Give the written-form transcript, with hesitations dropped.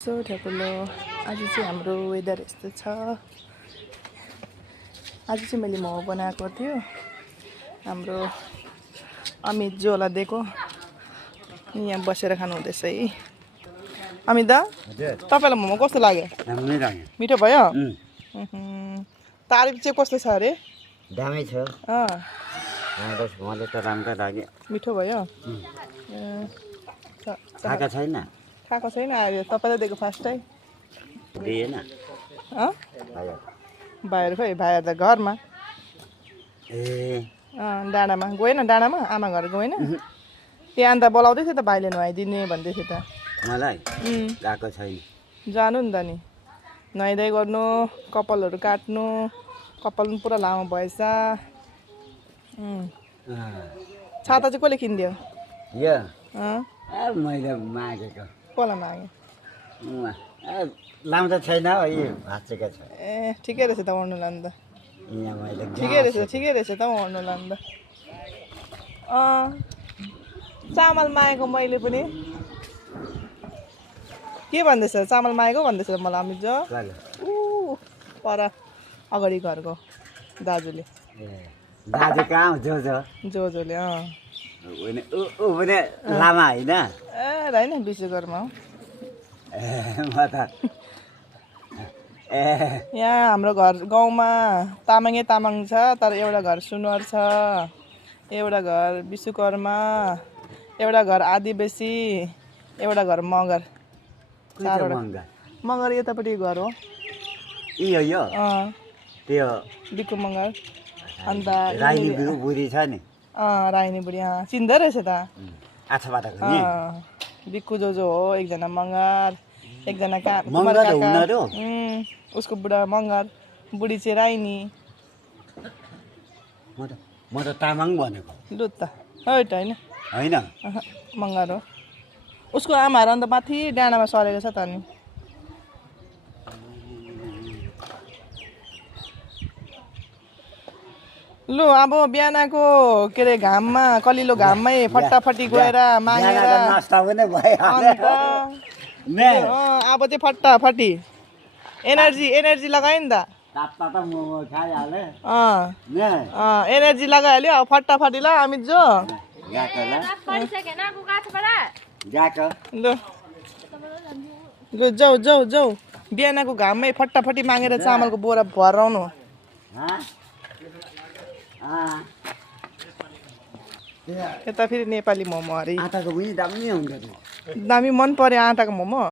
So ठ्याकुलो आज चाहिँ हाम्रो वेदर यस्तो छ। आज चाहिँ मैले मोमो बनाएको थियो। हाम्रो अमित जोलाई दिएको यहाँ बसेर खानु हुँदैछ है। अमित दा तपाईलाई मोमो कस्तो लाग्यो? राम्रो लाग्यो। मिठो भयो? तारिफ चाहिँ कस्तो छ अरे? दामी छ। मलाई त राम्रो लाग्यो। मिठो भयो? खाएको छैन? खाएको छैन अहिले तपाईलाई दिएको फर्स्टै। दिएन? भाइहरू खोइ भाइहरू त घरमा। डाँडामा गएन? डाँडामा आमा घर गएन? त्यहाँ अन्त बोलाउँदै थियो त भाइले नुहाइदिने भन्दै थियो त। मलाई गएको छैन। जानु नि त नि नुहाइदै गर्नु, कपालहरू काट्नु, कपाल पनि पुरा लामो भएछ। छाता चाहिँ कसले किनिदियो? यो मैले मागेको। कसलाई माग्यो? लाउँदा छैन हो यो भाँचेको छ। ए ठिकै रहेछ त ओर्नु लानु त। यहाँ मैले ठिकै रहेछ त ओर्नु लानु त। चामल मागेको मैले पनि। के भन्दैछ? चामल मागेको भन्दैछ मलाई अमित जो। पर अगाडि घरको दाजुले। दाजु कहाँ जोजोले ऊ पनि लामा होइन? ए होइन विश्वकर्मा हो। म त यहाँ हाम्रो घर गाउँमा तामाङ छ, तर एउटा घर सुनवार छ, एउटा घर विश्वकर्मा, एउटा घर आदिवासी, एउटा घर मगर। चारवटा मगर यतापट्टि घर हो। यो त्यो बिक्कु मगर। अन्त राइनी बुढी छ नि? राइनी बुढी चिन्दै रहेछ त। बिक्कु जोजो हो, एकजना मगर, एकजना उसको बुढा मगर, बुढी चाहिँ राइनी। म त तामाङ भनेको। लु त होइन होइन मगर हो। उसको आमाहरू अन्त माथि डाँडामा सरेको छ त नि। लु अब बिहानको के अरे घाममा कलिलो घाममै फट्टाफट्टी गएर मागेर अब चाहिँ फट्टाफट्टी एनर्जी लगायो नि त। एनर्जी लगाइहाल्यो अब फट्टाफट्टी ल अमित जो। लु जाऊ बिहानको घाममै फट्टाफट्टी मागेर चामलको बोरा भराउनु। यता फेरि नेपाली मोमो अरे। आटाको पनि दामी हुन्छ। दामी मन पर्यो आँटाको मोमो।